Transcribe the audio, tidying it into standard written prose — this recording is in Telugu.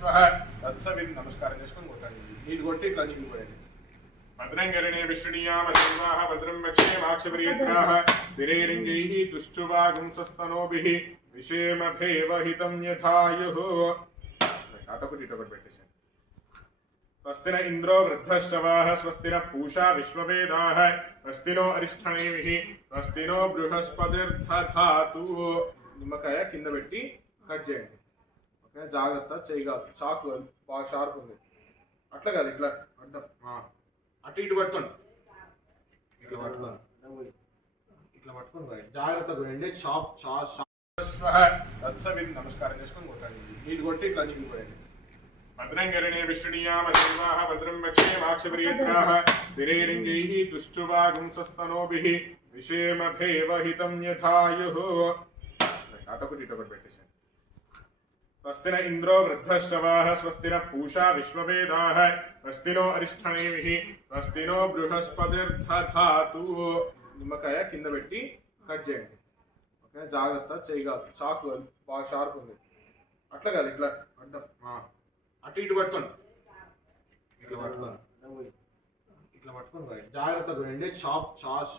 స్వః తత్సవిత్ నమస్కారం చేసుకొని కొట్టండి. నీళ్ళు కొట్టి ఇట్లా నీళ్ళు పోయండి. భద్రంగరణే విష్ణుయామ దేవాః భద్రం వక్షే వాక్షప్రియత్రాః స్థిరైరింగైః తుష్టువాగుంసస్తనోభిః విషేమభేవహితం యథాయుః. అటొకటి ఇటొకటి పెట్టేసాను. స్వస్తి న ఇంద్రో వృద్ధశ్రవాః స్వస్తి న పూషా విశ్వవేదాః స్వస్తి నో అరిష్టనేమిః స్వస్తి నో బృహస్పతిర్దధాతు. నిమ్మకాయ కింద పెట్టి కట్ చేయండి. ఓకే, జాగ్రత్త చేయగా చాకు బాగా షార్ప్ ఉంది. అట్లా కాదు, ఇట్లా అడ్డం అటు ఇటు పట్టుకోండి. ఇట్లా పట్టుకోండి, ఇట్లా పట్టుకొని పోయండి. జాగ్రత్తగా పోయండి. తత్సవిత్ నమస్కారం చేసుకొని కొట్టండి. నీళ్ళు కొట్టి ఇట్లా నీళ్ళు పోయండి. భద్రంగరణే విష్ణుయామ దేవాః భద్రం వక్షే వాక్షప్రియత్రాః స్థిరైరింగైః తుష్టువాగుంసస్తనోభిః విషేమభేవహితం యథాయుః. అటొకటి ఇటొకటి పెట్టేసాను. స్వస్తి న ఇంద్రో వృద్ధశ్రవాః స్వస్తి న పూషా విశ్వవేదాః స్వస్తి నో అరిష్టనేమిః స్వస్తి నో బృహస్పతిర్దధాతు. నిమ్మకాయ కింద పెట్టి కట్ చేయండి. ఓకే, జాగ్రత్త చేయగా చాకు బాగా షార్ప్ ఉంది. అట్లా కాదు, ఇట్లా అడ్డం అటు ఇటు పట్టుకోండి. ఇట్లా పట్టుకోండి, ఇట్లా పట్టుకొని పోయండి. జాగ్రత్తగా పోయండి.